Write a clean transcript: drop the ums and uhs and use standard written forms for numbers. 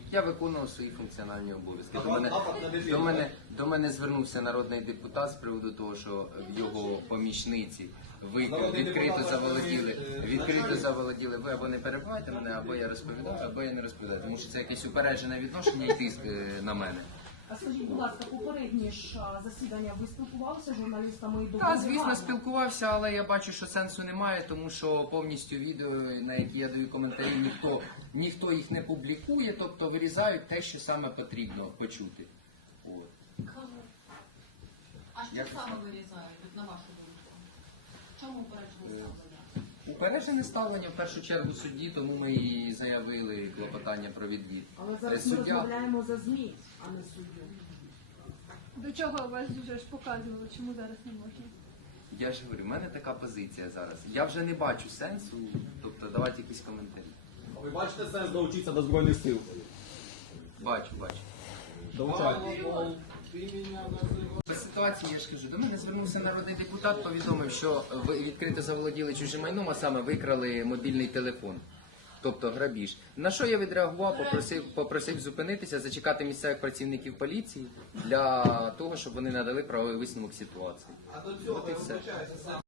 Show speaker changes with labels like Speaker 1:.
Speaker 1: Я виконував свої функціональні обов'язки. До мене звернувся народний депутат з приводу того, що в його помічниці відкрито заволоділи. Ви або не перебивайте мене, або я розповідаю, або я не розповідаю. Тому що це якесь упереджене відношення і тиск на мене.
Speaker 2: А скажіть, будь ласка, попередні ж засідання ви спілкувалися з журналістами і
Speaker 1: Так, звісно, спілкувався, але я бачу, що сенсу немає, тому що повністю відео, на які я даю коментарі, ніхто їх не публікує, тобто вирізають те, що саме потрібно почути. От.
Speaker 3: А що саме вирізають, на вашу думку? Чому упереджене ставлення?
Speaker 1: Упереджене ставлення в першу чергу судді, тому ми і заявили клопотання про відвід.
Speaker 2: Але зараз ми розмовляємо за ЗМІ, а не суддю.
Speaker 4: До чого вас вже ж показували, чому зараз не можна?
Speaker 1: Я ж говорю, в мене така позиція зараз. Я вже не бачу сенсу, тобто давайте якісь коментарі.
Speaker 5: Ви бачите сенс долучитися до Збройних сил?
Speaker 1: Бачу.
Speaker 5: Долучайтесь.
Speaker 1: По ситуації, я ж кажу, до мене звернувся народний депутат, повідомив, що ви відкрито заволоділи чужим майном, а саме викрали мобільний телефон, тобто грабіж. На що я відреагував, попросив зупинитися, зачекати місцевих працівників поліції для того, щоб вони надали правовий висновок ситуації. От і все.